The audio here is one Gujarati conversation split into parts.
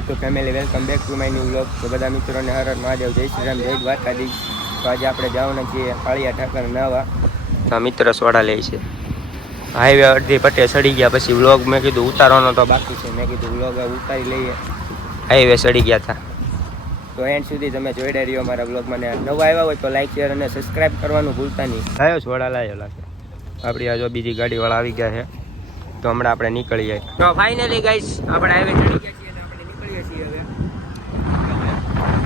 YouTube family, welcome back to my new vlog. તો બધા મિત્રોને હર હર મહાદેવ, જય શ્રી રામ, જય દ્વારકાધીશ. તો આજે આપણે જવાના છીએ કાળિયા ઠાકર નાવા. તો મિત્ર સોડા લે છે. હાઈવે અડધી પટ્ટે ચડી ગયા, પછી વ્લોગ મેં કીધું ઉતારવાનો તો બાકી છે. મેં કીધું વ્લોગ ઉતારી લઈએ. હાઈવે ચડી ગયા હતા. તો એન્ડ સુધી તમે જોઈ રહ્યો મારા વ્લોગમાં. નવા આવ્યા હોય તો લાઈક, શેર અને સબસ્ક્રાઈબ કરવાનું ભૂલતા નહીં. લાયો સોડા લાયો લાગે. આપણી આ જો બીજી ગાડીવાળા આવી ગયા છે. તો હમણાં આપણે નીકળી જાય. તો ફાઇનલી ગાઈસ આપણે હાઈવે ચડી ગયા છીએ અને આપણે નીકળીએ છીએ હવે.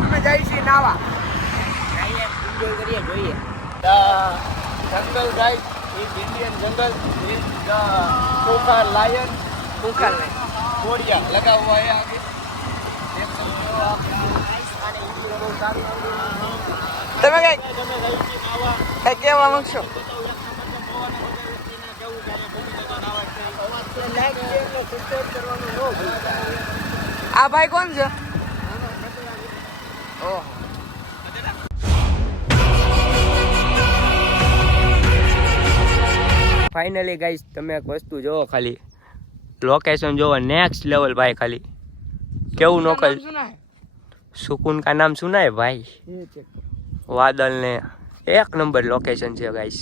અમે જઈએ છીએ નાવા. એન્જોય કરીએ, જોઈએ. જંગલ ગાઈસ, ઇઝ ઇન્ડિયન જંગલ, ઇઝ ધ કોકાર લાયન, કોકાર લાયન કોડિયા લગા હુआ है आगे. देख सकते हो आप. અને હિન્દી બહુ સારું આવડે. તમે કઈ કેવા માંગશો? આ ભાઈ કોણ છે? ફાઇનલી ગાઈસ તમે એક વસ્તુ જોવો, ખાલી લોકેશન જોવો, નેક્સ્ટ લેવલ ભાઈ. ખાલી કેવું નોકલ સુકૂન કા નામ સુના હે ભાઈ. વાદળ ને એક નંબર લોકેશન છે ગાઈસ.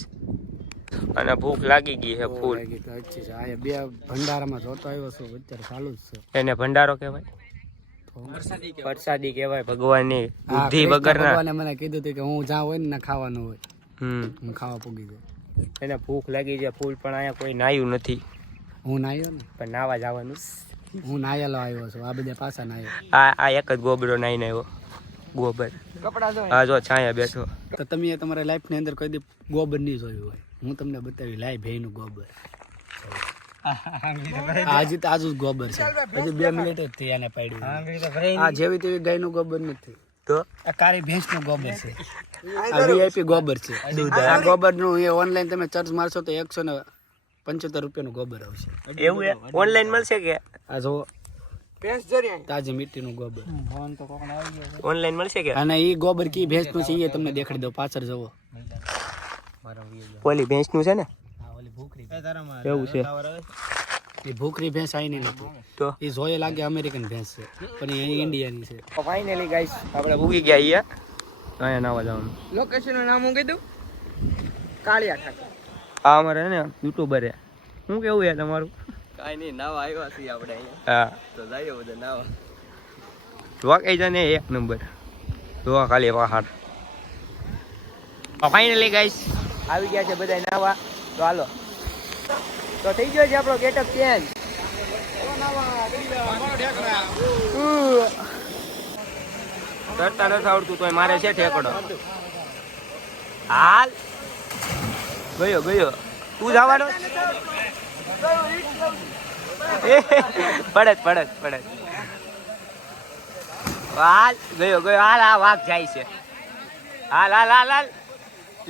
અને ભૂખ લાગી ગઈ છે ફૂલ. બે ભંડારામાં જોતો આવ્યો છું, અત્યારે ચાલુ જ છે. એને ભંડારો કહેવાય, પ્રસાદી કહેવાય ભગવાનની બુદ્ધિ વગરના. મને કીધું હતું કે હું જ્યાં હોય ને ખાવાનું હોય હું ખાવા પૂગી જાય. એને ભૂખ લાગી છે ફૂલ, પણ અહીંયા કોઈ નાયું નથી. હું નાયો ને, પણ નાવા જવાનું. હું નાયેલો આવ્યો છું. આ બધા પાછા નાયો. આ એક જ ગોબરો નાઈને આવ્યો. ગોબર હા જો છાયા બેઠો. તો તમે તમારા લાઈફ ની અંદર કોઈ દી ગોબર નહીં જોયું હોય, હું તમને બતાવી લાઈ ભાઈ નું ગોબર. આજે તો આજુ ગોબર છે. હજી 2 મિનિટ જ થઈ આને પાડ્યું. આ જેવી તેવી ગાય નું ગોબર નથી, તો આ કાળી ભેંસ નું ગોબર છે. આ વીઆઈપી ગોબર છે. આ ગોબર નું એ ઓનલાઈન તમે સર્ચ મારશો તો 175 રૂપિયાનું ગોબર આવશે. એવું ઓનલાઈન મળશે કે? આ જો તાજી મીઠી નું ગોબર ઓનલાઈન મળશે કે? અને એ ગોબર કી ભેંસ નું છે એ તમને દેખાડી દઉં. પાછળ જવો, ઓલી ભેંસ નું છે ને. એવું છે. એ ભૂખરી ભેંસ આઈ નહીં નથી, તો એ જોયે લાગે અમેરિકન ભેંસ છે, પણ એ ઇન્ડિયાની છે. ફાઇનલી ગાઈસ આપણે ભૂગી ગયા અહીંયા. અહીંયા નાવા જવાનું. લોકેશન નું નામ હું કીધું, કાળિયા ઠાકર. આ અમારે ને યુટ્યુબર હે. શું કેવું છે તમારું? કાઈ નહીં, નાવા આવ્યા છીએ આપણે અહીંયા. હા તો જઈએ બધા નાવા. લોકેશન એ એક નંબર. જોવા ખાલી પહાડ. ફાઇનલી ગાઈસ આવી ગયા છે બધા નાવા. તો હાલો, તો થઈ ગયો છે આપણો ગેટઅપ ચેન્જ. કરતા નથી આવડતું તો મારે છે ઠેકડો. હાલ ગયો તું જવાનો? પડત હાલ ગયો હાલ. આ વાઘ જાય છે. હાલ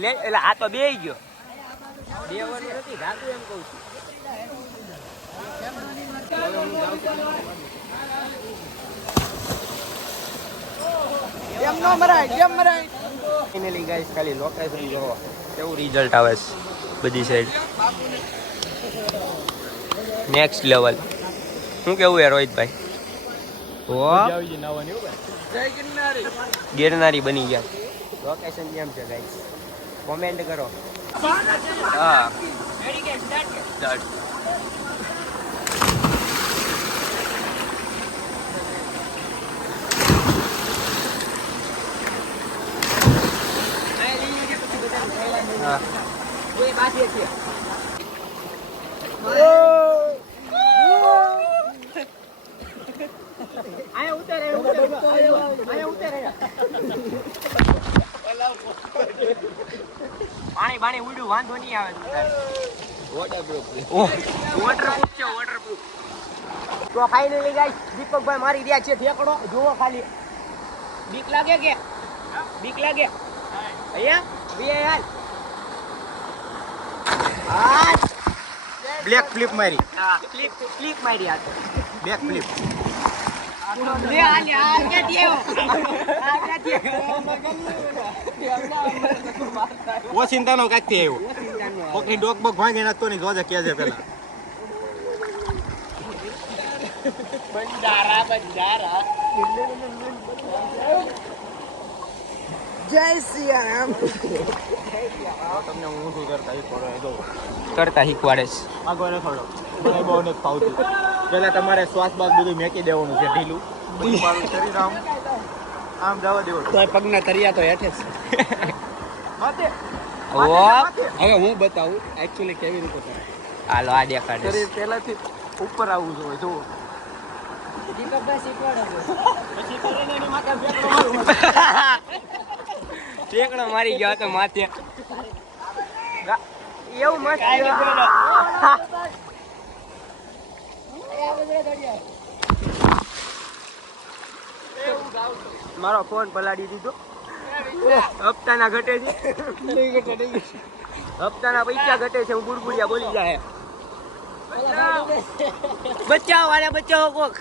લે. એટલે આ તો બે ગયો. બેવાનું નથી ધાતું એમ કહું છું. ફાઇનલી ગાઈસ ખાલી લોકેશન જોવો કેવું રિઝલ્ટ આવે છે બધી સાઈડ. Next level. શું કેવું યાર રોહિતભાઈ? ગિરનારી બની ગયા. લોકેશન કેમ છે ગાઈસ? કોમેન્ટ કરો. હા પાણી ઉડ્યું વાંધો નહીં આવે. વોટરપ્રૂફ છે, વોટરપ્રૂફ. તો ફાઇનલી ગાઈસ દીપકભાઈ મારી રહ્યા છે ઠેકડો. જુઓ ખાલી. બીક લાગે કે? બીક લાગે અહીંયા બે હાલ. બ્લેક ફ્લિપ મારી. હા ક્લિપ મારી. આ બેક ફ્લિપ. લે આ કે દેવો. આ કે દેવો. ઓસિંતાનો કાંઈથી આવ્યો. કોકની ડોક બક ભાંગી નાખતો નહીં. જોજે કે છે પેલા. જય સિયા રામ. તમને હું શું કરતા શીખવાડો જો કરતા શીખવાડે છે. આગળ થોડો મને બહુ નથી ફાવતું. પહેલા તમારે શ્વાસ બાદ બધું મેકી દેવાનું છે ઢીલું. પછી મારું શરીર આમ જવા દેવાનું. તો પગના તરિયા તો હેઠે છે. માથે ઓપ હવે હું બતાવું એકચ્યુઅલી કેવી રીતે થાય. હાલો આ દેખાડે શરીર પહેલાથી ઉપર આવવું જોઈએ જો ટેકડો મારી ગયો તો માથે એવું મસ્ત મારો ફોન પલાડી દીધો. હપ્તાના ઘટે છે, હપ્તાના પૈસા ઘટે છે. હું બુરબુરિયા બોલી જાય. બચાવ વાળા બચાવો કોક.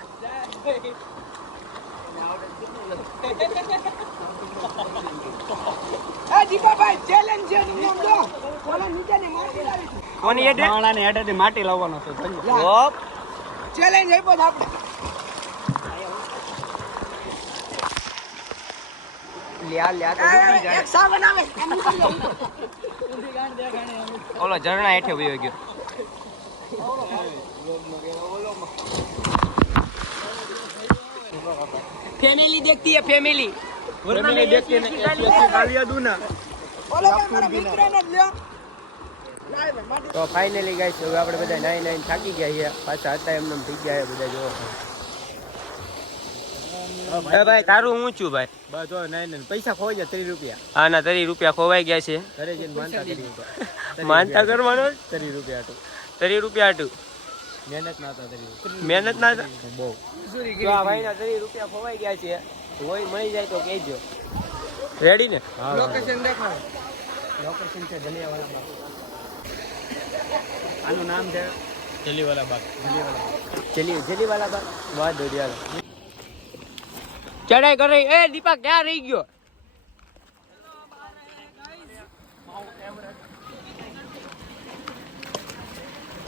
કોની હેડે? માણાને હેઠેથી માટી લાવવાનો છે. ઓપ ચેલેન્જ આપ્યો છે આપણે. લ્યા લ્યા તો ડૂબી જાય. એક સાવન આવે. ઓલો ઝરણા હેઠે વયો ગયો. ફેમિલી દેખતી હે ફેમિલી. ફેમિલી દેખતી ને એસી ગાલિયા દઉં ના ઓલો પણ મારા મિત્રને જ લ્યો. લાય ભાઈ, માટી. તો ફાઇનલી ગાઈસ હવે આપણે બધા નાઈ નાઈને થાકી ગયા છીએ. પાછા હતા એમને એમ થઈ ગયા છે બધા. જો એ ભાઈ તારું હું છું ભાઈ. બસ જો નહીં પૈસા ખોઈ જાય 30 રૂપિયા આના 30 રૂપિયા ખોવાઈ ગયા છે. ઘરે જઈને માનતા કરી માનતા કરવાનો 30 રૂપિયા હતું 30 રૂપિયા હતું. મહેનત ના હતા 30 રૂપિયા મહેનત ના થાય. બહુ જો આ ભાઈના 30 રૂપિયા ખોવાઈ ગયા છે. હોય મળી જાય તો કહેજો. રેડી ને? લોકેશન દેખાડો. લોકેશન છે જલિયાવાલા બાગ. આનું નામ છે જલિયાવાલા બાગ. જલીવાલા બાગ. વાહ દોડિયાલા ચડાઈ કરી. એ દીપક ક્યાં રહી ગયો?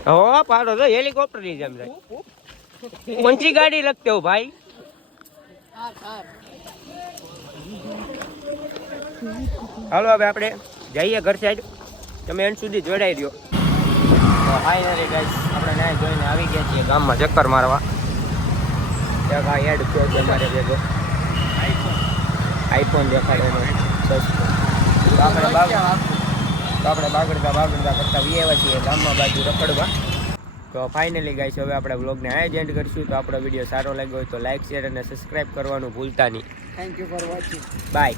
हो पारो तो हेलीकॉप्टर नहीं जम रहा. कौन सी गाड़ी लगते हो भाई? હાલો હવે આપણે જઈએ ઘર સાઈડ. તમે એન્ડ સુધી જોડાઈ દો. તો ફાઇનલી ગાઈસ આપણે નાઈ જોઈને આવી ગયા છીએ ગામમાં ચક્કર મારવા. એક આ હેડ છે અમારે ભેગો આઈફોન દેખાડે એનો સસ્તો. તો આપણે બાગડતા કરતા વિયેવા છીએ ગામમાં બાજુ રખડવા. તો ફાઇનલી ગાઈસ હવે આપણે વ્લોગને આ જ એન્ડ કરીશું. તો આપણો વિડીયો સારો લાગ્યો હોય તો લાઈક શેર અને સબસ્ક્રાઈબ કરવાનું ભૂલતા નહીં. Thank you for watching. By.